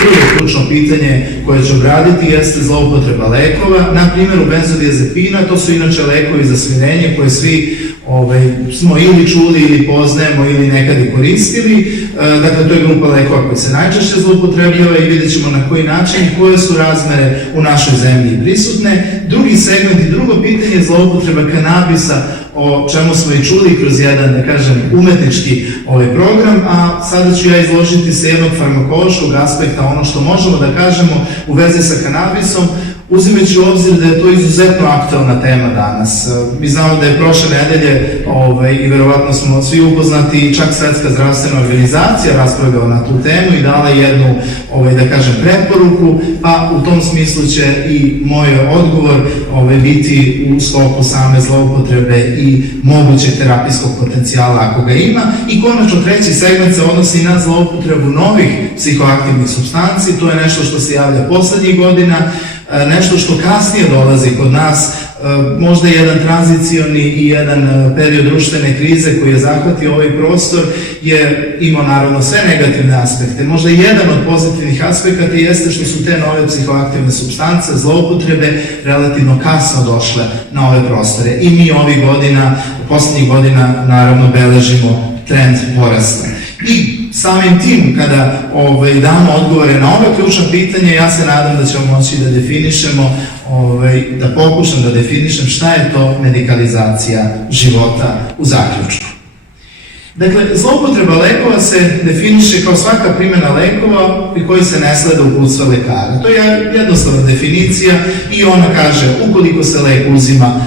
drugo ključno pitanje koje ću obraditi jeste zloupotreba lekova. Na primjeru benzodiazepina, to su inače lekovi za smirenje koje svi smo ili čuli ili poznajemo ili nekad i koristili. Dakle, to je grupa lekova koji se najčešće zloupotrebljava i vidjet ćemo na koji način i koje su razmere u našoj zemlji prisutne. Drugi segment i drugo pitanje je zloupotreba kanabisa, o čemu smo i čuli kroz jedan, da kažem, umetnički program, a sada ću ja izložiti sa jednog farmakološkog aspekta ono što možemo da kažemo u vezi sa kanabisom, uzimajući u obzir da je to izuzetno aktualna tema danas. Mi znamo da je prošle nedelje, i verovatno smo svi upoznati, čak Svetska zdravstvena organizacija raspravljala na tu temu i dala jednu, da kažem, preporuku, pa u tom smislu će i moj odgovor biti u sklopu same zloupotrebe i mogućeg terapijskog potencijala ako ga ima. I konačno treći segment se odnosi na zloupotrebu novih psihoaktivnih supstanci, to je nešto što se javlja poslednjih godina, nešto što kasnije dolazi kod nas, možda jedan tranzicioni i jedan period društvene krize koji je zahvatio ovaj prostor je imao naravno sve negativne aspekte. Možda jedan od pozitivnih aspekata jeste što su te nove psihoaktivne supstance, zloupotrebe, relativno kasno došle na ove prostore. I mi ovih godina, poslednjih godina, naravno beležimo trend porasta. I samim tim, kada damo odgovore na ove ključna pitanja, ja se nadam da ćemo moći da definišemo, da pokušam da definišem šta je to medikalizacija života u zaključku. Dakle, zloupotreba lekova se definiše kao svaka primjena lekova pri koji se ne sleda uputstva lekara. To je jednostavna definicija i ona kaže ukoliko se lek uzima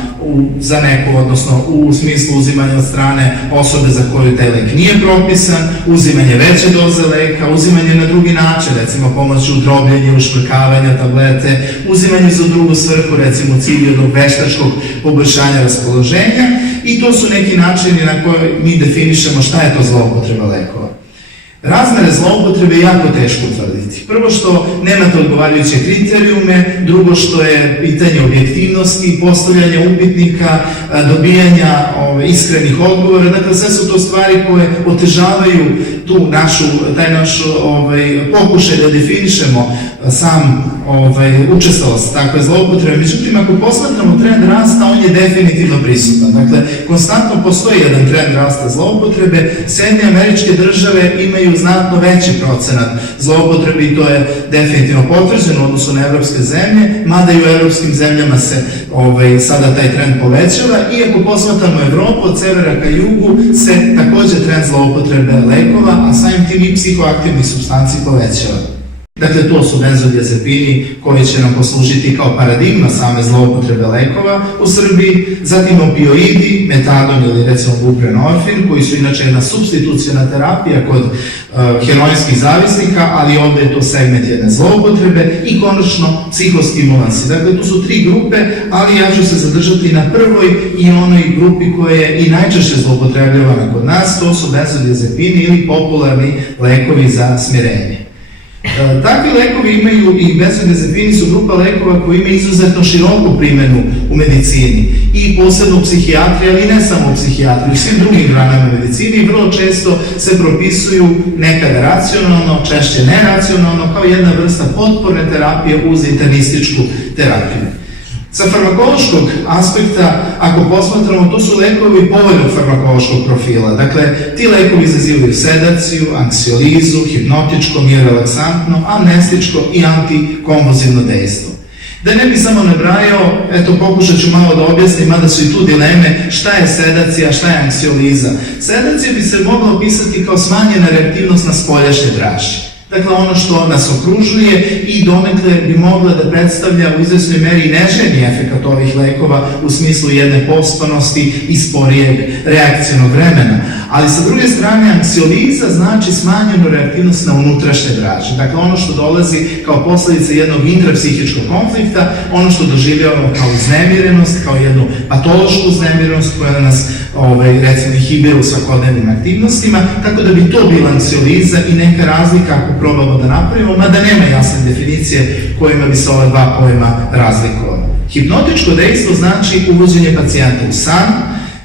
za neko, odnosno u smislu uzimanja od strane osobe za koju taj lek nije propisan, uzimanje veće doze leka, uzimanje na drugi način, recimo pomoću drobljenja, ušprkavanja tablete, uzimanje za drugu svrhu, recimo u cilju jednog veštačkog poboljšanja raspoloženja, i to su neki načini na koje mi definišemo šta je to zloupotreba lekova. Razmere zloupotrebe je jako teško utvrditi. Prvo što nemate odgovarajuće kriterijume, drugo što je pitanje objektivnosti, postavljanja upitnika, dobijanja iskrenih odgovora. Dakle, sve su to stvari koje otežavaju taj naš pokušaj da definišemo sam učestalost takve zloupotrebe. Međutim, ako posmatramo trend rasta, on je definitivno prisutan. Dakle, konstantno postoji jedan trend rasta zloupotrebe. Sjedinjene Američke Države imaju znatno veći procenat zloupotrebe i to je definitivno potvrđeno u odnosu na evropske zemlje, mada i u evropskim zemljama se sada taj trend povećava. I ako posmatramo Evropu od severa ka jugu, se takođe trend zloupotrebe lekova, a samim tim i psihoaktivnih supstanci povećava. Dakle, to su benzodiazepini koji će nam poslužiti kao paradigma same zloupotrebe lekova u Srbiji, zatim opioidi, metadon ili recimo buprenorfin, koji su inače jedna supstituciona terapija kod heroinskih zavisnika, ali ovde je to segment jedne zloupotrebe, i konačno psihostimulansi. Dakle, tu su tri grupe, ali ja ću se zadržati na prvoj i onoj grupi koja je i najčešće zloupotrebljavana kod nas, to su benzodiazepini ili popularni lekovi za smirenje. Takvi lekovi imaju, i benzodiazepini su grupa lekova koji imaju izuzetno široku primjenu u medicini i posebno u psihijatriji, ali ne samo u psihijatriji, u svim drugim granama medicini, i vrlo često se propisuju nekada racionalno, češće neracionalno, kao jedna vrsta potporne terapije uz internističku terapiju. Sa farmakološkog aspekta, ako posmatramo, to su lekovi povoljnog farmakološkog profila. Dakle, ti lekovi izazivaju sedaciju, anksiolizu, hipnotičko, miorelaksantno, amnestičko i antikonvulzivno dejstvo. Da ne bi samo nabrajao, pokušat ću malo da objasnim, mada su i tu dileme, šta je sedacija, šta je anksioliza. Sedacija bi se mogla opisati kao smanjena reaktivnost na spoljašnje draži. Dakle, ono što nas okružuje, i donekle bi mogla da predstavlja u izvesnoj meri neželjeni efekat ovih lekova u smislu jedne pospanosti i sporijeg reakcijnog vremena. Ali sa druge strane, anksioliza znači smanjenu reaktivnost na unutrašnje draže. Dakle, ono što dolazi kao posledica jednog intrapsihičkog konflikta, ono što doživljavamo kao uznemirenost, kao jednu patološku uznemirenost koja nas, recimo, inhibira u svakodnevnim aktivnostima, tako da bi to bila anksioliza i neka razlika ako probamo da napravimo, mada nema jasne definicije kojima bi se ova dva pojma razlikovali. Hipnotičko dejstvo znači uvođenje pacijenta u san,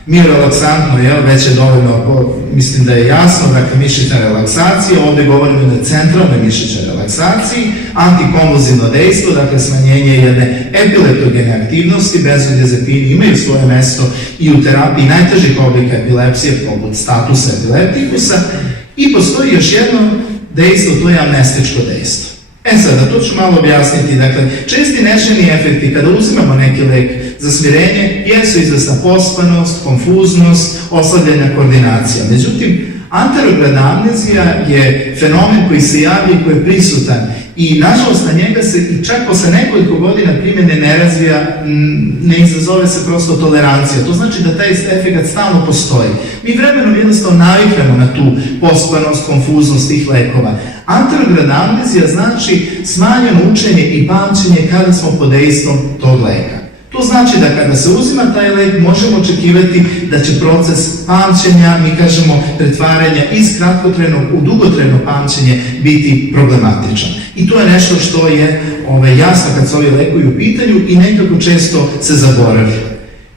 Miorelaksantno, već je dovoljno, mislim da je jasno, dakle mišićna relaksacija, ovdje govorimo o centralnoj mišićnoj relaksaciji, antikonvulzivno dejstvo, dakle smanjenje jedne epileptogene aktivnosti, benzodiazepini imaju svoje mesto i u terapiji najtežih oblika epilepsije, poput statusa epileptikusa, i postoji još jedno dejstvo, to je amnestičko dejstvo. Sada, to ću malo objasniti. Dakle, česti neželjeni efekti kada uzimamo neki lek za smirenje jesu izvesna pospanost, konfuznost, oslabljena koordinacija. Međutim, anterogradna amnezija je fenomen koji se javlja i koji je prisutan i nažalost na njega se i čak posle nekoliko godina primjene ne razvija, ne izazove se prosto tolerancija. To znači da taj efekt stalno postoji. Mi vremenom jednostavno naviknemo na tu pospanost, konfuznost tih lekova. Anterogradna amnezija znači smanjeno učenje i pamćenje kada smo pod dejstvom tog leka. To znači da kada se uzima taj lek možemo očekivati da će proces pamćenja, mi kažemo pretvaranja iz kratkotrajnog u dugotrajno pamćenje biti problematičan. I to je nešto što je jasno kad se ovi lekovi u pitanju i nekako često se zaboravi.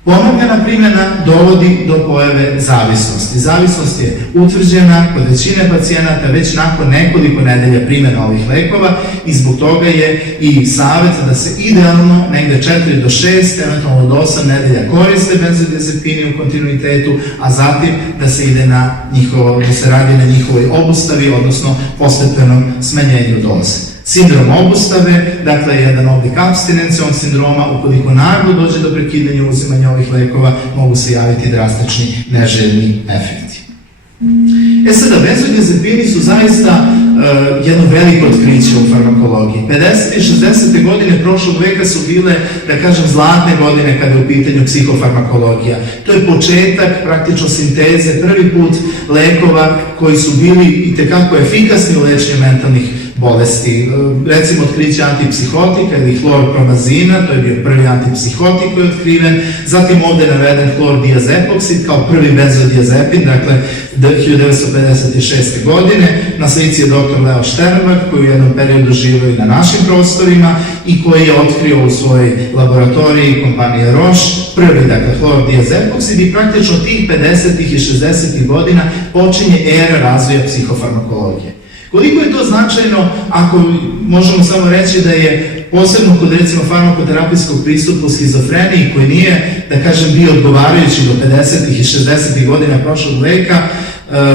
Ponovljena primjena dovodi do pojave zavisnosti. Zavisnost je utvrđena kod većine pacijenata već nakon nekoliko nedelja primjena ovih lekova i zbog toga je i savjet da se idealno negde 4 do 6, eventualno do 8 nedelja koriste benzodiazepini u kontinuitetu, a zatim da se ide na da se radi na njihovoj obustavi, odnosno postepenom smanjenju doze. Sindrom obustave, dakle jedan oblik apstinencijalnog sindroma, ukoliko naglo dođe do prekidanja uzimanja ovih lekova, mogu se javiti drastični neželjeni efekti. Sada, benzodiazepini su zaista jedno veliko otkriće u farmakologiji. 50. i 60. godine prošlog veka su bile, da kažem, zlatne godine kada je u pitanju psihofarmakologija. To je početak praktično sinteze, prvi put lekova koji su bili itekako efikasni u lečenju mentalnih bolesti. Recimo otkriće antipsihotika ili hlorpromazina, to je bio prvi antipsihotik koji je otkriven, zatim ovdje je naveden hlordiazepoksid kao prvi benzodiazepin, dakle 1956. godine, na slici je dr. Leo Sternberg koji u jednom periodu živio i na našim prostorima i koji je otkrio u svojoj laboratoriji kompanije Roche prvi, dakle, hlordiazepoksid i praktično tih 50. i 60. godina počinje era razvoja psihofarmakologije. Koliko je to značajno, ako možemo samo reći da je posebno kod recimo farmakoterapijskog pristupa u schizofreniji koji nije, da kažem, bio odgovarajući do 50. i 60. godina prošlog veka,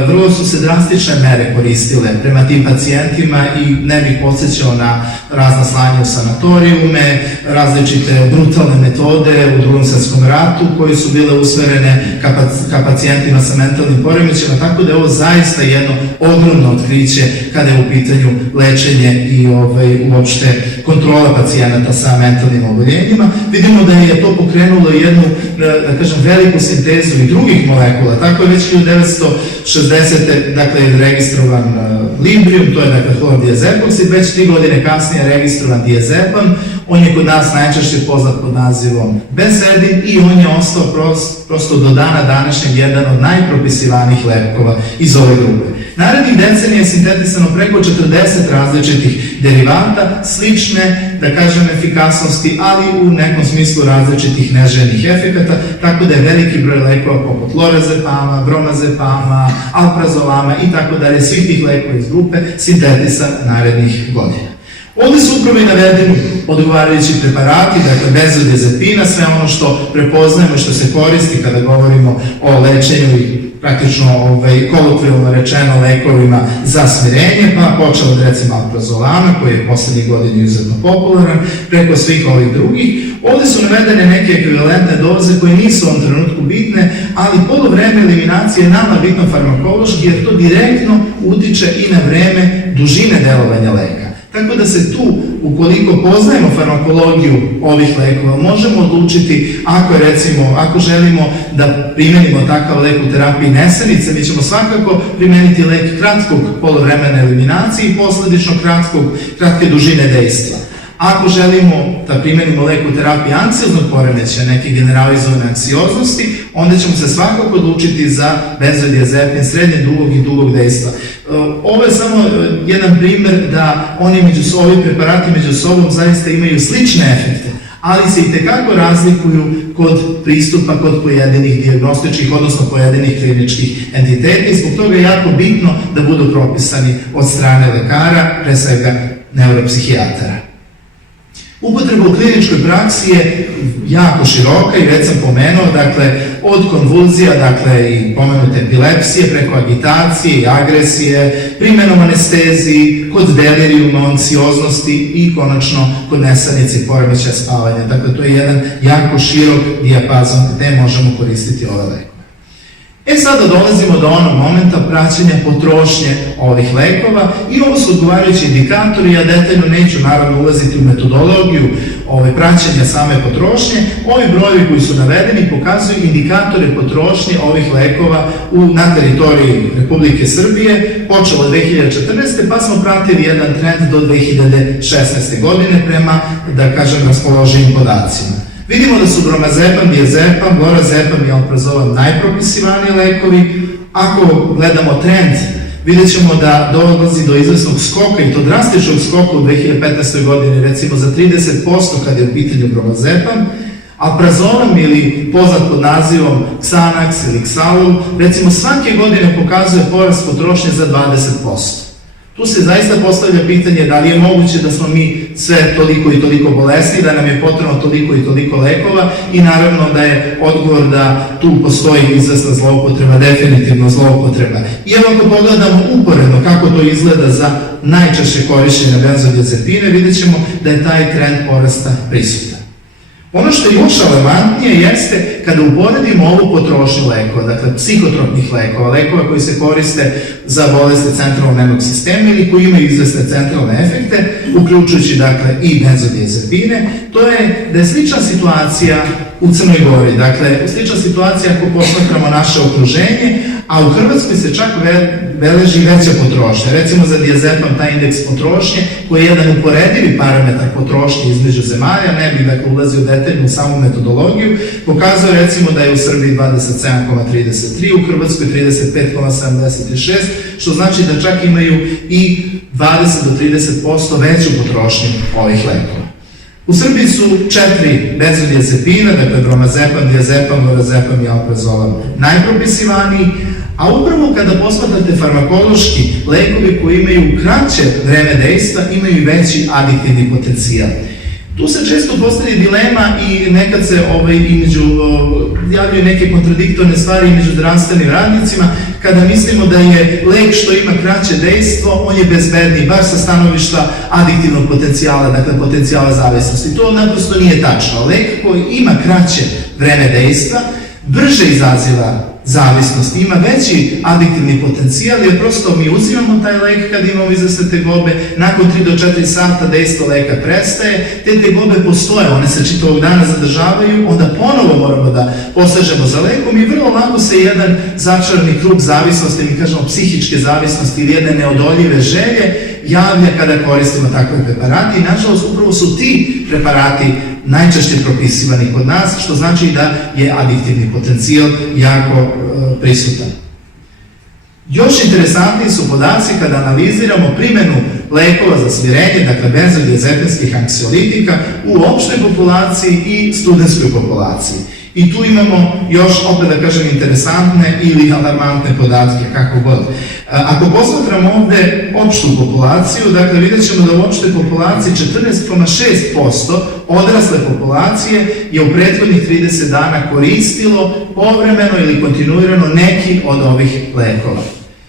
vrlo su se drastične mere koristile prema tim pacijentima i ne bih podsjećao na razna slanja u sanatorijume, različite brutalne metode u Drugom svjetskom ratu koje su bile usmerene ka pacijentima sa mentalnim poremećajima, tako da je ovo zaista jedno ogromno otkriće kada je u pitanju lečenje i uopšte kontrola pacijenata sa mentalnim oboljenjima. Vidimo da je to pokrenulo jednu, da kažem, veliku sintezu i drugih molekula, tako je već 1960. dakle, je registrovan Librium, to je dakle hlordiazepoksid, već 3 godine kasnije registrovan diazepam, on je kod nas najčešće poznat pod nazivom Bensedin i on je ostao prosto do dana današnjeg jedan od najpropisivanijih lekova iz ove grupe. Narednih decenija je sintetisano preko 40 različitih derivata, slične, da kažem, efikasnosti, ali u nekom smislu različitih neželjenih efekata, tako da je veliki broj lekova poput lorazepama, bromazepama, alprazolama i tako dalje, svih tih lekova iz grupe sintetisan narednih godina. Ovdje su upravo i navedeni odgovarajući preparati, dakle benzodiazepina, sve ono što prepoznajemo i što se koristi kada govorimo o lečenju i praktično kolokvijalno rečeno lekovima za smirenje, pa počeo od recimo alprazolama koji je poslednjih godina izuzetno popularan, preko svih ovih drugih. Ovdje su navedene neke ekvivalentne doze koje nisu u ovom trenutku bitne, ali poluvreme eliminacije je nama bitno farmakološki jer to direktno utiče i na vreme dužine delovanja leka. Tako da se tu, ukoliko poznajemo farmakologiju ovih lekova, možemo odlučiti ako želimo da primenimo takav lek u terapiji nesanice, mi ćemo svakako primeniti lek kratkog poluvremena eliminacije i posledično kratke dužine dejstva. Ako želimo da primenimo lek u terapiji anksioznog poremećaja, neke generalizovane anksioznosti, onda ćemo se svakako odlučiti za benzodiazepin srednje dugog i dugog dejstva. Ovo je samo jedan primer da ovi preparati među sobom zaista imaju slične efekte, ali se itekako razlikuju kod pristupa kod pojedinih dijagnostičkih, odnosno pojedinih kliničkih entiteta i zbog toga je jako bitno da budu propisani od strane lekara, pre svega neuropsihijatara. Upotreba u kliničkoj praksi je jako široka i već sam pomenuo, dakle, od konvulzija, dakle, i pomenute epilepsije, preko agitacije i agresije, primjenom anesteziji, kod delirijuma, anksioznosti i konačno kod nesanice i poremećaja spavanja. Dakle, to je jedan jako širok dijapazon gde možemo koristiti ove lekove. Sada dolazimo do onog momenta praćenja potrošnje ovih lekova i ovo su odgovarajući indikatori, ja detaljno neću naravno ulaziti u metodologiju praćenja same potrošnje. Ovi brojevi koji su navedeni pokazuju indikatore potrošnje ovih lekova na teritoriji Republike Srbije, počelo 2014. pa smo pratili jedan trend do 2016. godine prema, da kažem, raspoloživim podacima. Vidimo da su bromazepam, diazepam, lorazepam i alprazolam najpropisivaniji lekovi. Ako gledamo trend, vidjet ćemo da dolazi do izvesnog skoka i to drastičnog skoka u 2015. godini, recimo za 30% kad je u pitanju bromazepam, alprazolam ili poznat pod nazivom Xanax ili Xalul, recimo svake godine pokazuje porast potrošnje za 20%. Tu se zaista postavlja pitanje da li je moguće da smo mi sve toliko i toliko bolesni, da nam je potrebno toliko i toliko lekova i naravno da je odgovor da tu postoji izvesna zloupotreba, definitivno zloupotreba. I evo ako pogledamo uporedno kako to izgleda za najčešće korišćene benzodiazepine, vidjet ćemo da je taj trend porasta prisutan. Ono što je još alarmantnije jeste kada uporedimo ovu potrošnju lekova, dakle psihotropnih lekova, lekova koji se koriste za bolesti centralnog nervnog sistema ili koji imaju izvesne centralne efekte, uključujući dakle i benzodiazepine, to je da je slična situacija u Crnoj Gori. Dakle, slična situacija ako posmatramo naše okruženje, a u Hrvatskoj se čak beleži veća potrošnja. Recimo za diazepam taj indeks potrošnje, koji je jedan uporedivi parametar potrošnje između zemalja, ne bih dakle ulazio detaljno u samu metodologiju, pokazuje recimo da je u Srbiji 27,33, u Hrvatskoj 35,76, što znači da čak imaju i 20 do 30% veću potrošnju ovih lekova. U Srbiji su 4 benzodiazepina, dakle bromazepam, diazepam, lorazepam i alprazolam najpropisivaniji, a upravo kada posmatrate farmakološki, lekovi koji imaju kraće vreme dejstva imaju i veći adiktivni potencijal. Tu se često postavi dilema i nekad se javljaju neke kontradiktorne stvari među zdravstvenim radnicima kada mislimo da je lek što ima kraće dejstvo, on je bezbedniji, baš sa stanovišta adiktivnog potencijala, dakle potencijala zavisnosti. To naprosto nije tačno. Lek koji ima kraće vreme dejstva, brže izaziva zavisnost, ima veći adiktivni potencijal jer prosto mi uzimamo taj lek kad imamo izvesne tegobe, nakon 3 do 4 sata dejstvo leka prestaje, te tegobe postoje, one se čitavog dana zadržavaju, onda ponovo moramo da posežemo za lekom i vrlo lako se jedan začarani krug zavisnosti, mi kažemo psihičke zavisnosti ili jedne neodoljive želje javlja kada koristimo takve preparate i nažalost upravo su ti preparati najčešće propisivani kod nas, što znači da je adiktivni potencijal jako prisutan. Još interesantniji su podaci kada analiziramo primjenu lekova za smirenje, dakle benzodiazepinskih anksiolitika u opštoj populaciji i studentskoj populaciji. I tu imamo još, opet da kažem, interesantne ili alarmantne podatke, kako god. Ako posmatramo ovde opštu populaciju, dakle vidjet ćemo da u opštoj populaciji 14,6% odrasle populacije je u prethodnih 30 dana koristilo povremeno ili kontinuirano neki od ovih lekova.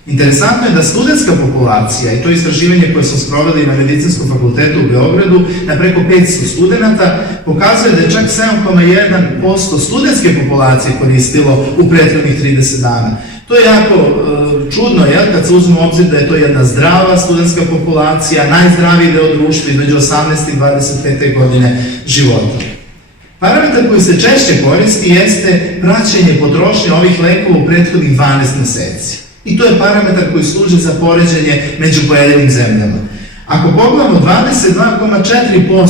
Interesantno je da studentska populacija, i to istraživanje koje smo sproveli na Medicinskom fakultetu u Beogradu, na preko 500 studenta, pokazuje da je čak 7,1% studentske populacije koristilo u prethodnih 30 dana. To je jako čudno, kad se uzme u obzir da je to jedna zdrava studentska populacija, najzdraviji deo društva između 18 i 25. godine života. Parametar koji se češće koristi jeste praćenje potrošnje ovih lekova u prethodnih 12 meseci. I to je parametar koji služi za poređenje među pojedinim zemljama. Ako pogledamo, 22,4%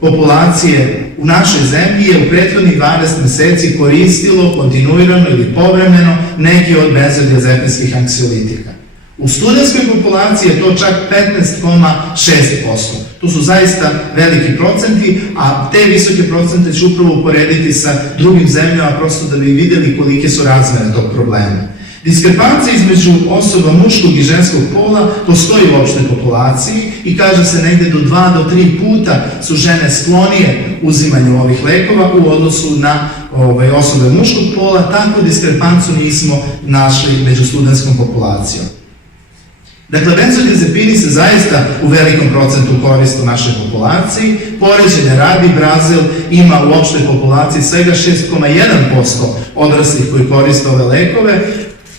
populacije u našoj zemlji je u prethodnih 12 meseci koristilo kontinuirano ili povremeno neki od benzodiazepinskih anksiolitika. U studentskoj populaciji je to čak 15,6%. To su zaista veliki procenti, a te visoke procente ću upravo uporediti sa drugim zemljama, prosto da bi vidjeli kolike su razmere tog problema. Diskrepancija između osoba muškog i ženskog pola postoji u opštoj populaciji i kaže se negde do 2 do 3 puta su žene sklonije uzimanju ovih lekova u odnosu na osobe muškog pola, takvu diskrepanciju nismo našli među studentskom populacijom. Dakle, benzodiazepini se zaista u velikom procentu koriste u našoj populaciji. Poređenja radi, Brazil ima u opštoj populaciji svega 6,1% odraslih koji koriste ove lekove.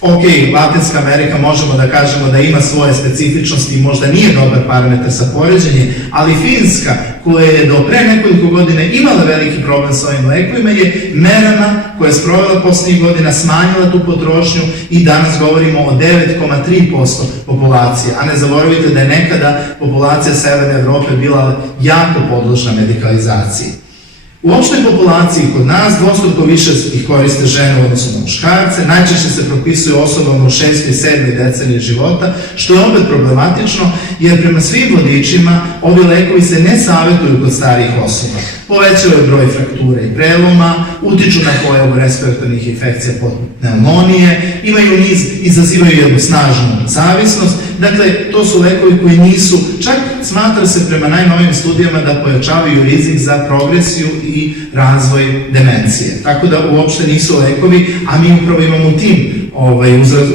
Ok, Latinska Amerika možemo da kažemo da ima svoje specifičnosti i možda nije dobar parametar sa poređenjem, ali Finska, koja je do pre nekoliko godina imala veliki problem sa ovim lekovima, je merama koje je sprovela poslednjih godina smanjila tu potrošnju i danas govorimo o 9,3% populacije, a ne zaboravite da je nekada populacija Severne Evrope bila jako podložna medikalizaciji. U opštoj populaciji kod nas dvostruko više ih koriste žene u odnosu na muškarce, najčešće se propisuje osobama u 6. i 7. deceniji života, što je opet problematično, jer prema svim vodičima ovi lekovi se ne savjetuju kod starijih osoba. Povećavaju broj fraktura i preloma, utiču na pojavu respiratornih infekcija poput pneumonije, imaju niz, izazivaju jednu snažnu zavisnost. Dakle, to su lekovi koji nisu, čak smatra se prema najnovijim studijama da pojačavaju rizik za progresiju i razvoj demencije. Tako da uopšte nisu lekovi, a mi upravo imamo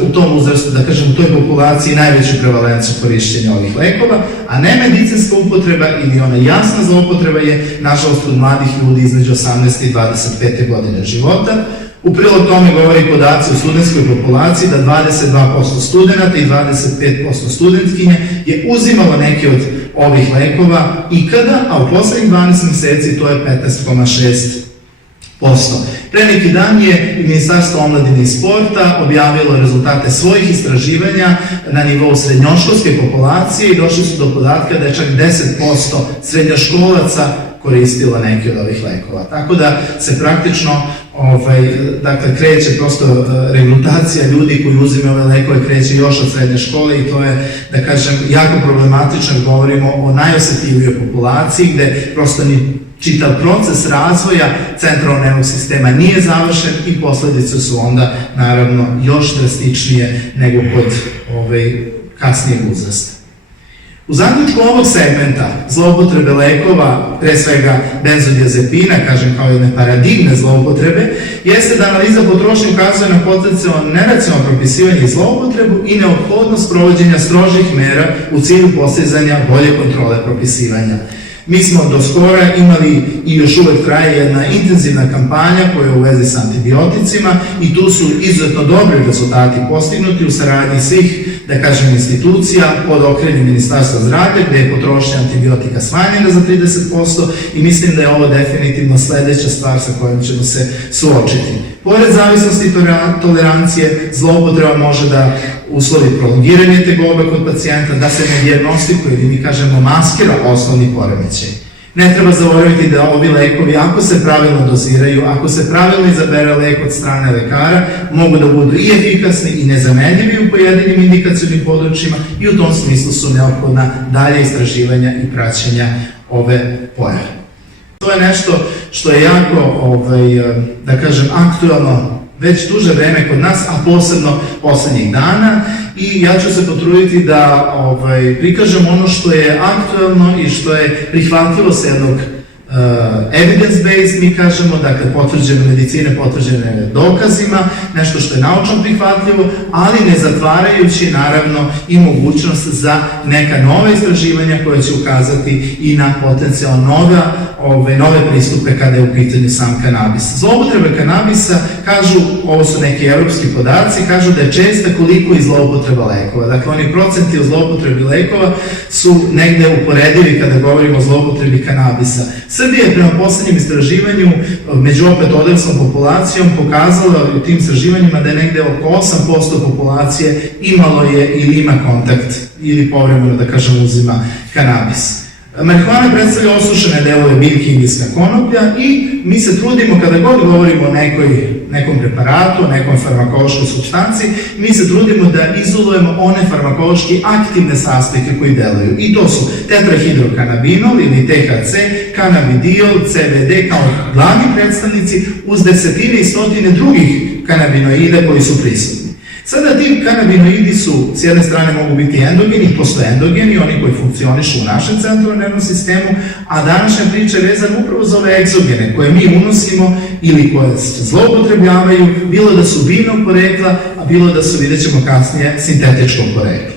u tom uzrastu, da kažem, u toj populaciji najveću prevalenciju korišćenja ovih lekova, a ne medicinska upotreba ili ona jasna zloupotreba je, nažalost, kod mladih ljudi između 18. i 25. godine života. U prilog tome govori podaci u studentskoj populaciji da 22% studenta i 25% studentkinja je uzimalo neke od ovih lekova ikada, a u poslednjih 12 meseci to je 15,6%. Pre neki dan je Ministarstvo omladine i sporta objavilo rezultate svojih istraživanja na nivou srednjoškolske populacije i došli su do podatka da je čak 10% srednjoškolaca koristila neke od ovih lekova. Tako da se praktično kreće prosto regrutacija ljudi koji uzimaju ove lekove, kreće još od srednje škole i to je, da kažem, jako problematično. Govorimo o najosetljivijoj populaciji gde prosto ni čitav proces razvoja centralnog nervnog sistema nije završen i posledice su onda naravno još drastičnije nego kod kasnijeg uzrasta. U zaključku ovog segmenta zloupotrebe lekova, pre svega benzodiazepina, kažem kao jedne paradigme zloupotrebe, jeste da analiza potrošnje ukazuje na potencijalno neracionalno propisivanje i zloupotrebu i neophodnost provođenja strožih mera u cilju postizanja bolje kontrole propisivanja. Mi smo do skora imali i još uvek traje jedna intenzivna kampanja koja je u vezi sa antibioticima i tu su izuzetno dobri rezultati postignuti u saradnji svih, da kažem, institucija pod okriljem Ministarstva zdravlja, gde je potrošnja antibiotika smanjena za 30% i mislim da je ovo definitivno sledeća stvar sa kojom ćemo se suočiti. Pored zavisnosti i tolerancije, zloupotreba može da uslovi prolongiranje tegobe kod pacijenta, da se ne dijagnostikuje ili mi kažemo maskira osnovni poremećaj. Ne treba zaboraviti da ovi lekovi, ako se pravilno doziraju, ako se pravilno izabere lek od strane lekara, mogu da budu i efikasni i nezamenljivi u pojedinim indikacionim područjima i u tom smislu su neophodna dalje istraživanja i praćenja ove pojave. To je nešto što je jako, da kažem, aktuelno već duže vreme kod nas, a posebno poslednjih dana, i ja ću se potruditi da prikažem ono što je aktuelno i što je prihvatljivo sa jednog evidence-based, mi kažemo, dakle potvrđene medicine, potvrđene dokazima, nešto što je naučno prihvatljivo, ali ne zatvarajući naravno i mogućnost za neka nova istraživanja koja će ukazati i na potencijalno nove pristupe kada je u pitanju sam kanabis. Zloupotrebe kanabisa, kažu, ovo su neki evropski podaci, kažu da je česta koliko i zloupotreba lekova. Dakle, oni procenti o zloupotrebi lekova su negde uporedivi kada govorimo o zloupotrebi kanabisa. Srbija je prema poslednjem istraživanju među opet odraslom populacijom pokazala u tim istraživanjima da je negde oko 8% populacije imalo je ili ima kontakt ili povremeno, da kažem, uzima kanabis. Marihuana predstavlja osušene delove biljke indijska konoplja i mi se trudimo, kada god govorimo o nekom preparatu, o nekom farmakološkoj supstanci, mi se trudimo da izolujemo one farmakološki aktivne sastojke koji deluju. I to su tetrahidrokanabinol ili THC, kanabidiol, CBD kao glavni predstavnici uz desetine i stotine drugih kanabinoida koji su prisutni. Sada ti kanabinoidi su, s jedne strane mogu biti endogeni, postoje endogeni, oni koji funkcionišu u našem centralnom nervnom sistemu, a današnja priča je vezana upravo za ove egzogene koje mi unosimo ili koje se zloupotrebljavaju, bilo da su biljnog porekla, a bilo da su, vidjet ćemo kasnije, sintetičkog porekla.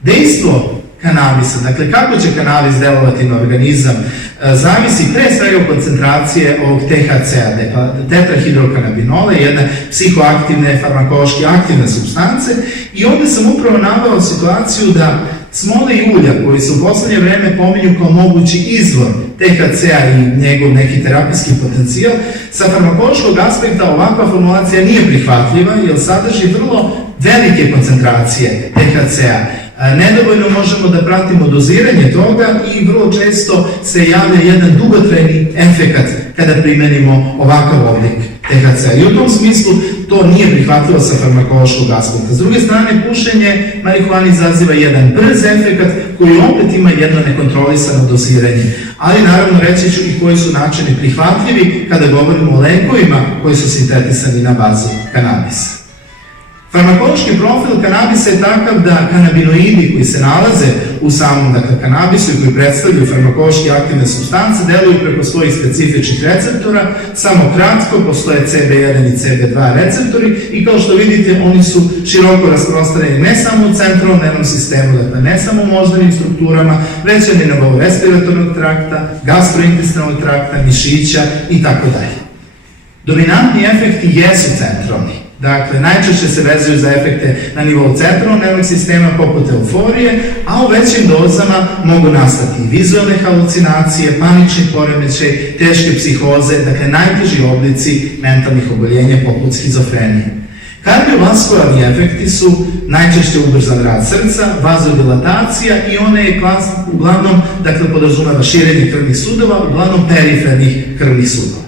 Dejstvo kanabisa, dakle kako će kanabis delovati na organizam, zavisi pre svega od koncentracije ovog THC-a, tetrahidrokanabinola, jedne psihoaktivne, farmakološki aktivne supstance, i ovde sam upravo naveo situaciju da smole i ulja, koji se u poslednje vreme pominju kao mogući izvor THC-a i njegov neki terapijski potencijal, sa farmakološkog aspekta ovakva formulacija nije prihvatljiva jer sadrži vrlo velike koncentracije THC-a. Nedovoljno možemo da pratimo doziranje toga i vrlo često se javlja jedan dugotrajni efekat kada primenimo ovakav oblik THC-a. I u tom smislu to nije prihvatljivo sa farmakološkog aspekta. S druge strane, pušenje marihuane izaziva jedan brz efekat koji opet ima jedno nekontrolisano doziranje. Ali naravno reći ću i koji su načini prihvatljivi kada govorimo o lekovima koji su sintetisani na bazi kanabisa. Farmakološki profil kanabisa je takav da kanabinoidi koji se nalaze u samom kanabisu i koji predstavljaju farmakološki aktivne supstance deluju preko svojih specifičnih receptora, samo kratko, postoje CB1 i CB2 receptori i kao što vidite oni su široko rasprostranjeni ne samo u centralnom nervnom sistemu, dakle ne samo u moždanim strukturama, već i na nivou respiratornog trakta, gastrointestinalnog trakta, mišića i tako dalje. Dominantni efekti jesu centralni. Dakle, najčešće se vezuju za efekte na nivou centralnog nervnog sistema poput euforije, a u većim dozama mogu nastati vizualne halucinacije, panični poremećaj, teške psihoze, dakle najteži oblici mentalnih oboljenja poput schizofrenije. Kardiovaskularni efekti su najčešće ubrzan rad srca, vazodilatacija i one je uglavnom, dakle, podrazumeva širenje krvnih sudova, uglavnom perifernih krvnih sudova.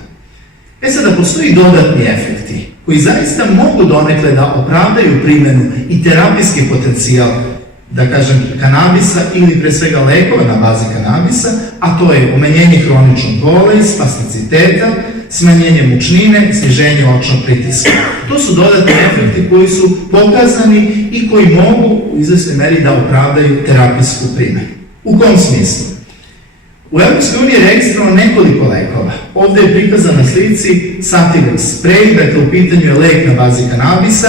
Sada postoji dodatni efekti koji zaista mogu donekle da opravdaju primjenu i terapijski potencijal, da kažem, kanabisa ili pre svega lekova na bazi kanabisa, a to je umanjenje hroničnog bola i spasticiteta, smanjenje mučnine, sniženje očnog pritiska. To su dodatni efekti koji su pokazani i koji mogu u izvesnoj meri da opravdaju terapijsku primjenu. U kom smislu? U EU je registrovano nekoliko lekova. Ovde je prikazan na slici Sativex spray, dakle u pitanju je lek na bazi kanabisa.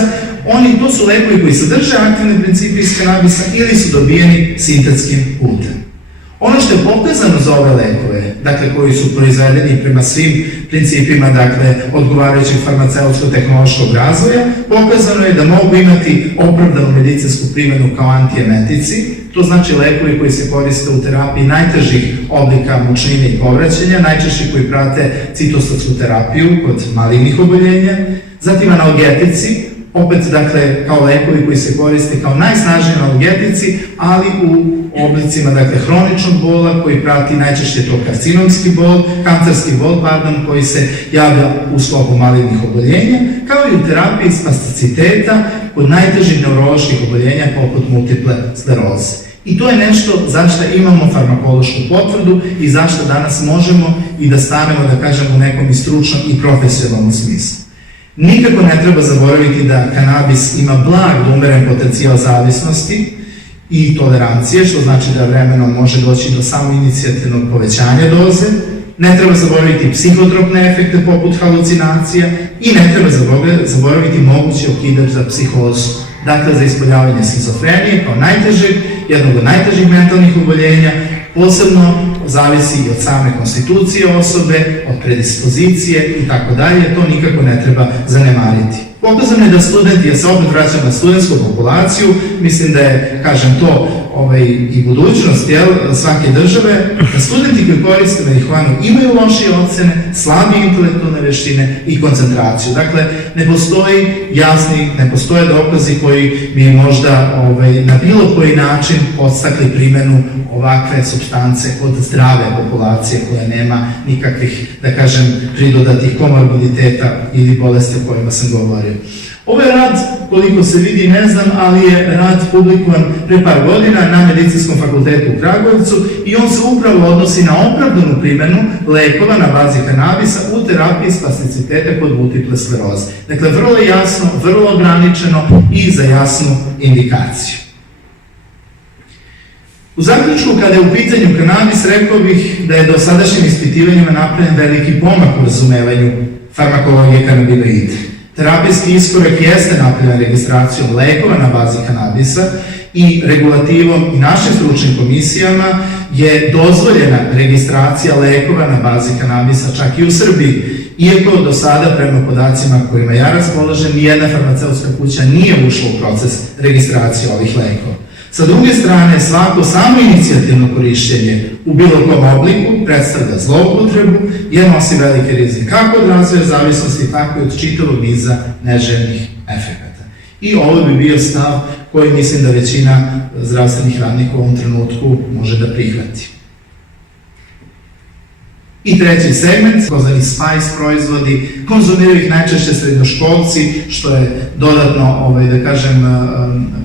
To su lekovi koji sadrže aktivne principe iz kanabisa ili su dobijeni sintetskim putem. Ono što je pokazano za ove lekove, dakle koji su proizvedeni prema svim principima, dakle odgovarajućeg farmaceutsko-tehnološkog razvoja, pokazano je da mogu imati opravdanu medicinsku primjenu kao antijemetici. To znači lekovi koji se koriste u terapiji najtežih oblika mučnine i povraćanja, najčešće koji prate citostatsku terapiju kod malignih oboljenja, zatim analgetici, opet dakle kao lekovi koji se koriste kao najsnažniji analgetici, ali u oblicima dakle hroničnog bola koji prati najčešće to karcinomski bol, kancerski bol, koji se javlja u sklopu malignih oboljenja, kao i u terapiji spasticiteta kod najtežih neuroloških oboljenja poput multiple skleroze. I to je nešto zašto imamo farmakološku potvrdu i zašto danas možemo i da stanemo, da kažemo, u nekom i stručnom i profesionalnom smislu. Nikako ne treba zaboraviti da kanabis ima blag do umeren potencijal zavisnosti i tolerancije, što znači da vremenom može doći do samoinicijativnog povećanja doze. Ne treba zaboraviti psihotropne efekte poput halucinacija i ne treba zaboraviti mogući okidač za psihozu. Dakle, za ispoljavanje schizofrenije kao jednog od najtežih mentalnih oboljenja, posebno zavisi i od same konstitucije osobe, od predispozicije i tako dalje, to nikako ne treba zanemariti. Pokazano je da studenti, ja se opet vraćam na studentsku populaciju, mislim da je, kažem, to i budućnost svake države, da studenti koji koriste marihuanu imaju lošije ocene, slabije intelektualne veštine i koncentraciju. Dakle, ne postoje dokazi koji bi možda na bilo koji način podstakli primjenu ovakve supstance kod zdrave populacije koja nema nikakvih, da kažem, pridodatih komorbiditeta ili bolesti o kojima sam govorio. Ovo je rad, koliko se vidi, ne znam, ali je rad publikovan pre par godina na Medicinskom fakultetu u Kragujevcu i on se upravo odnosi na opravdanu primjenu lekova na bazi kanabisa u terapiji spasticiteta kod multiple skleroze. Dakle, vrlo jasno, vrlo ograničeno i za jasnu indikaciju. U zaključku, kada je u pitanju kanabis, rekao bih da je do sadašnjim ispitivanjima napravljen veliki pomak u razumevanju farmakologije kanabinoida. Terapijski iskorak jeste napravljen registracijom lekova na bazi kanabisa i regulativom i našim stručnim komisijama je dozvoljena registracija lekova na bazi kanabisa čak i u Srbiji. Iako do sada, prema podacima kojima ja raspolažem, nijedna farmaceutska kuća nije ušla u proces registracije ovih lekova. Sa druge strane, svako samoinicijativno korišćenje u bilo kom obliku predstavlja zloupotrebu jer nosi veliki rizik kako od razvoja zavisnosti, tako i od čitavog niza neželjenih efekata. I ovo bi bio stav koji mislim da većina zdravstvenih radnika u ovom trenutku može da prihvati. I treći segment, takozvani spice proizvodi, konzumiraju ih najčešće srednjoškolci, što je dodatno, da kažem,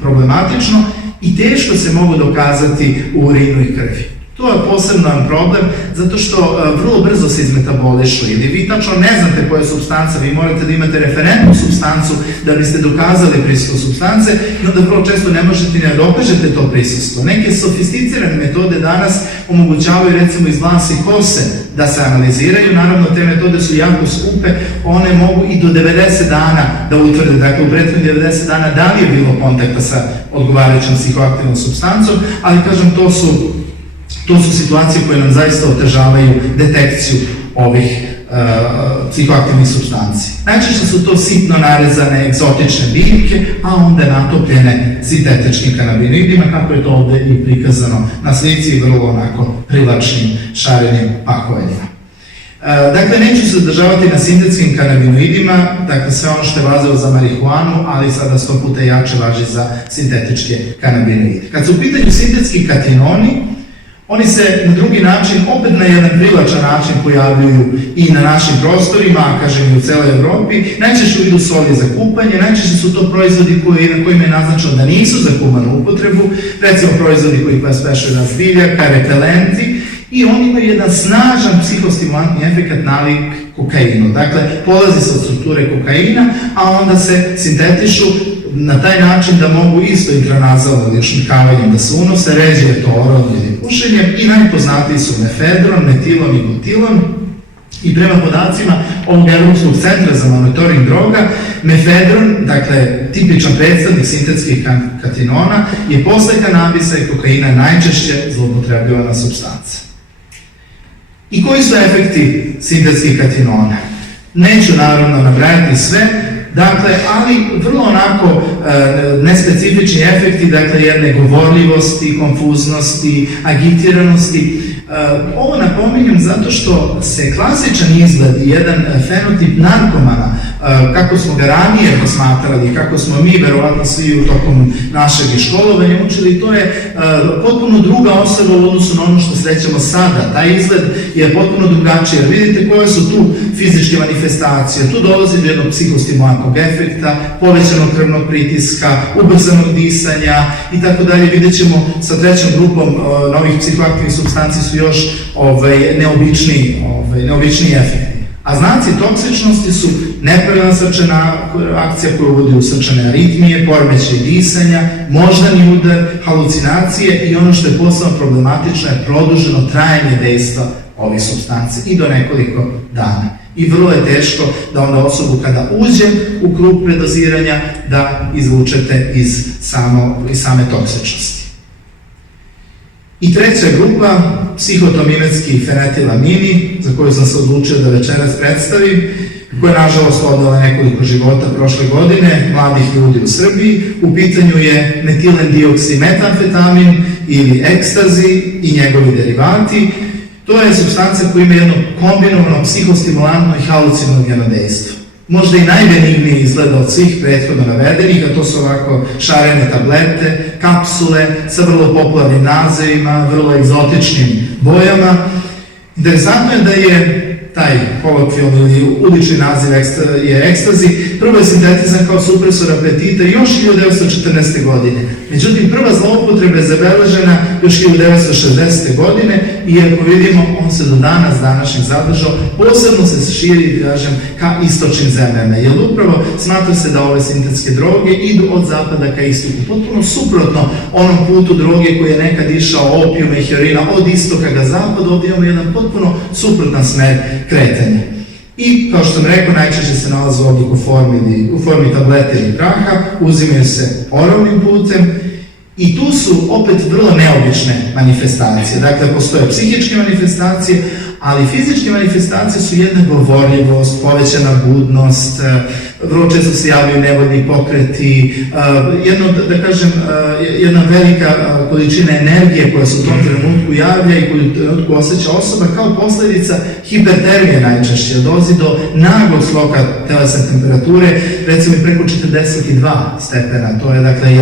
problematično i teško se mogu dokazati u urinu i krvi. To je poseban problem, zato što vrlo brzo se izmetabolišu ili vi tačno ne znate koje supstance, vi morate da imate referentnu supstancu da biste dokazali prisustvo supstance i onda vrlo često ne možete ni da dokažete to prisustvo. Neke sofisticirane metode danas omogućavaju recimo iz vlasi kose da se analiziraju, naravno te metode su jako skupe, one mogu i do 90 dana da utvrde, dakle u prethodnih 90 dana da li je bilo kontakta sa odgovarajućom psihoaktivnom supstancom, ali kažem to su situacije koje nam zaista otežavaju detekciju ovih psihoaktivnih supstanci. Najčešće su to sitno narezane egzotične biljke, a onda natopljene sintetičkim kanabinoidima, kako je to ovde i prikazano na slici i vrlo onako privlačnim šarenim pakovanjima. Dakle, neću se zadržavati na sintetskim kanabinoidima, dakle sve ono što je važilo za marihuanu, ali sada 100 puta jače važi za sintetičke kanabinoide. Kad su u pitanju sintetski katinoni, oni se na drugi način, opet na jedan privlačan način pojavljuju i na našim prostorima, a kažem i u celoj Evropi, najčešće u vidu soli za kupanje, najčešće su to proizvodi na kojima je naznačeno da nisu za humanu upotrebu, recimo proizvodi koji spešaju nas biljaka, repelenti, i oni imaju jedan snažan psihostimulantni efekat nalik kokainu. Dakle, polazi se od strukture kokaina, a onda se sintetišu na taj način da mogu isto intranazalno ili šmikavanjem da se unose, ređe je to oralno ili pušenjem i najpoznatiji su mefedron, metilon i butilon. I prema podacima ovog Evropskog centra za monitoring droga, mefedron, dakle tipičan predstavnik sintetskih katinona, je posle kanabisa i kokaina najčešće zloupotrebljavana supstanca. I koji su efekti sintetskih katinona? Neću naravno nabrajati sve, dakle, ali vrlo onako nespecifični efekti, dakle jedne govorljivosti, konfuznosti, agitiranosti. Ovo napominjem zato što se klasičan izgled, jedan fenotip narkomana, kako smo ga ranije posmatrali, kako smo mi verovatno svi u tokom našeg školovanja učili, to je potpuno druga osoba u odnosu na ono što srećemo sada. Taj izgled je potpuno drugačiji, jer vidite koje su tu fizičke manifestacije. Tu dolazi do jednog psihostimulantnog efekta, povećanog krvnog pritiska, ubrzanog disanja i tako dalje. Vidjet ćemo sa trećom grupom novih psihoaktivnih supstanci su još neobičniji efekti. A znaci toksičnosti su nepravilna srčana akcija koja uvodi u srčane aritmije, poremećaj disanja, moždani udar, halucinacije i ono što je posebno problematično je produženo trajanje dejstva ovih supstanci i do nekoliko dana. I vrlo je teško da onda osobu kada uđe u krug predoziranja da izvučete iz same toksičnosti. I treća grupa, psihotomimetski fenetilamini, za koju sam se odlučio da večeras predstavim, koja je nažalost odnela nekoliko života prošle godine mladih ljudi u Srbiji. U pitanju je metilen dioksimetamfetamin ili ekstazi i njegovi derivati. To je supstanca koja ima jedno kombinovano psihostimulantno i halucinogeno dejstvo. Možda i najbenigniji izgleda od svih prethodno navedenih, a to su ovako šarene tablete, kapsule sa vrlo popularnim nazivima, vrlo egzotičnim bojama. Interesantno je da je taj kolokvijalni ili ulični naziv je ekstazi, prvo je sintetizan kao supresor apetita još 1914. godine. Međutim, prva zloupotreba je zabeležena još 1960. godine i ako vidimo, on se do danas današnjeg zadržao, posebno se širi, kažem, ka istočnim zemljama, jer upravo smatra se da ove sintetske droge idu od zapada ka istoku, potpuno suprotno onom putu droge koji je nekad išao opijuma i heroina od istoka ka zapadu, ovdje imamo jedan potpuno suprotan smer kretanja. I, kao što sam rekao, najčešće se nalaze u obliku u formi tablete ili praha, uzimaju se oralnim putem i tu su opet vrlo neobične manifestacije. Dakle, postoje psihičke manifestacije, ali fizičke manifestacije su jedna govorljivost, povećana budnost, vrlo često se javljaju nevoljni pokreti, jedna velika količina energije koja se u tom trenutku javlja i koju u trenutku osjeća osoba kao posljedica hipertermije najčešće, dolazi do naglog skoka telesne temperature, recimo i preko 42 stepena, to je dakle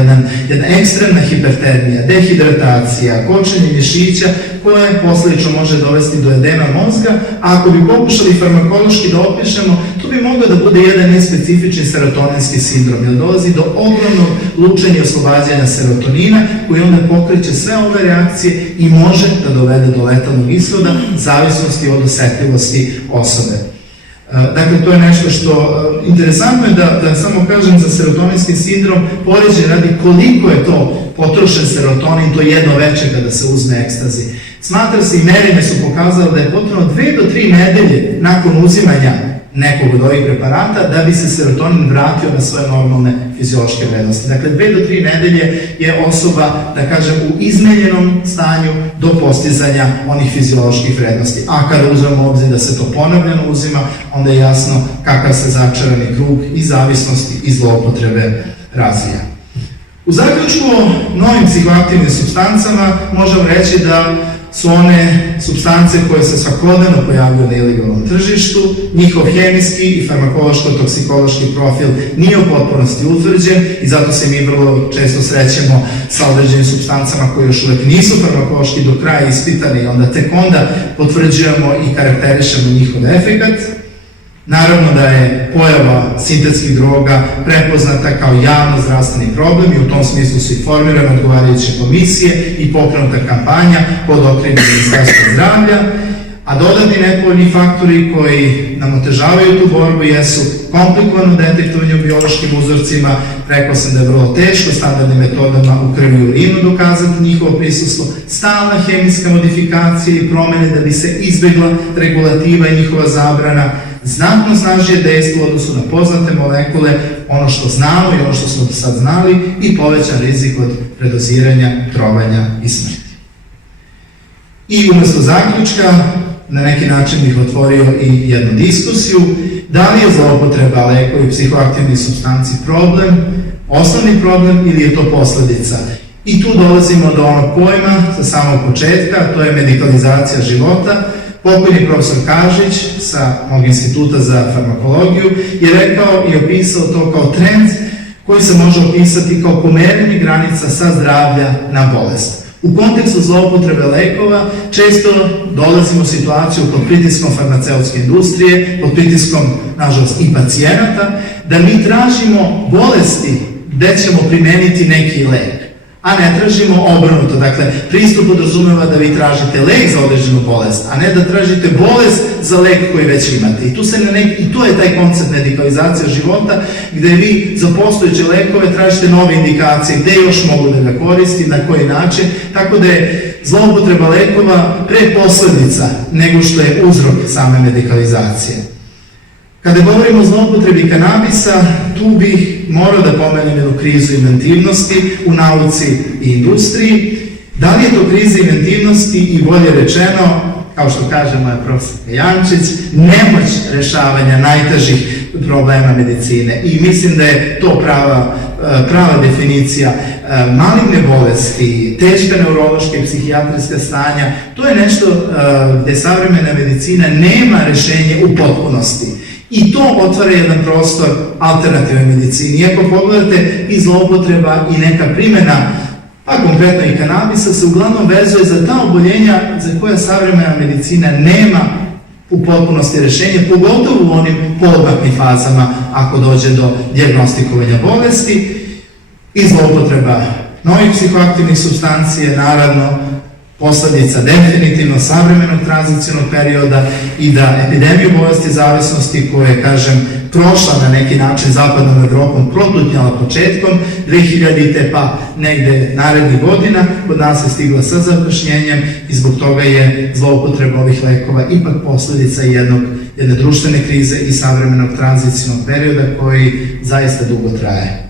jedna ekstremna hipertermija, dehidratacija, kočenje mišića koje posljedično može dovesti do edema mozga, a ako bi pokušali farmakološki da opišemo, to bi moglo da bude jedan nespecifični serotoninski sindrom, jer dolazi do ogromnog lučenja i oslobađanja serotonina koji onda pokreće sve ove reakcije i može da dovede do letalnog ishoda zavisnosti od osetljivosti osobe. Dakle, to je nešto što, interesantno je da samo kažem za serotoninski sindrom, poređenje radi koliko je to potrošen serotonin to jedno večer kada se uzme ekstazi. Smatra se i merenje su pokazali da je potrebno 2 do 3 nedelje nakon uzimanja nekog od ovih preparata da bi se serotonin vratio na svoje normalne fiziološke vrednosti. Dakle, 2 do 3 nedelje je osoba, da kažem, u izmenjenom stanju do postizanja onih fizioloških vrednosti. A kada uzmemo obzir da se to ponavljeno uzima, onda je jasno kakav se začarani krug i zavisnosti i zloupotrebe razvija. U zaključku o novim psihoaktivnim supstancama možemo reći da su one supstance koje se svakodnevno pojavljuju na ilegalnom tržištu, njihov hemijski i farmakološko-toksikološki profil nije u potpunosti utvrđen i zato se mi vrlo često srećemo sa određenim supstancama koje još uvek nisu farmakološki do kraja ispitane i onda tek onda potvrđujemo i karakterišemo njihov efekat. Naravno da je pojava sintetskih droga prepoznata kao javno zdravstveni problem i u tom smislu su i formirane odgovarajuće komisije i pokrenuta kampanja pod okriljem Ministarstva zdravlja, a dodatni nepovoljni faktori koji nam otežavaju tu borbu jesu komplikovano detektovanje u biološkim uzorcima, rekao sam da je vrlo teško standardnim metodama u krvi i urinu dokazati njihovo prisustvo, stalna hemijska modifikacija i promene da bi se izbjegla regulativa i njihova zabrana, znatno snažnije dejstvo u odnosu na poznate molekule, ono što znamo i ono što smo do sad znali i povećan rizik od predoziranja, trovanja i smrti. I umjesto zaključka, na neki način bih otvorio i jednu diskusiju, da li je zloupotreba lekova i psihoaktivnih supstanci problem, osnovni problem ili je to posljedica. I tu dolazimo do onog pojma sa samog početka, to je medikalizacija života. Pokojni profesor Kažić sa mog instituta za farmakologiju je rekao i opisao to kao trend koji se može opisati kao pomeranje granica sa zdravlja na bolest. U kontekstu zloupotrebe lekova često dolazimo u situaciju pod pritiskom farmaceutske industrije, pod pritiskom, nažalost, i pacijenata, da mi tražimo bolesti gde ćemo primeniti neki lek, a ne tražimo obrnuto. Dakle, pristup podrazumeva da vi tražite lek za određenu bolest, a ne da tražite bolest za lek koji već imate. I tu je taj koncept medikalizacije života, gde vi za postojeće lekove tražite nove indikacije, gde još mogu da ga koristim, na koji način, tako da je zloupotreba lekova pre posledica nego što je uzrok same medikalizacije. Kada govorimo o zloupotrebi kanabisa, tu bih morao da pomenem jednu krizu inventivnosti u nauci i industriji. Da li je to kriza inventivnosti i bolje rečeno, kao što kaže moja profesorka Jančić, nemoć rešavanja najtežih problema medicine. I mislim da je to prava definicija. Maligne bolesti, teška neurološka i psihijatrijska stanja, to je nešto gde savremena medicina nema rešenje u potpunosti. I to otvara jedan prostor alternativnoj medicini. Iako pogledate i zloupotreba i neka primjena, a konkretno i kanabisa, se uglavnom vezuje za ta oboljenja za koja savremena medicina nema u potpunosti rešenje, pogotovo u onim poodmaklim fazama ako dođe do dijagnostikovanja bolesti i zloupotreba novih psihoaktivnih supstancija, naravno posledica definitivno savremenog tranzicionog perioda i da epidemiju bolesti zavisnosti koja je, kažem, prošla na neki način zapadnom Evropom, protutnjala početkom 2000-te pa negde narednih godina, kod nas je stigla sa zakašnjenjem i zbog toga je zloupotreba ovih lekova ipak posledica jedne društvene krize i savremenog tranzicionog perioda koji zaista dugo traje.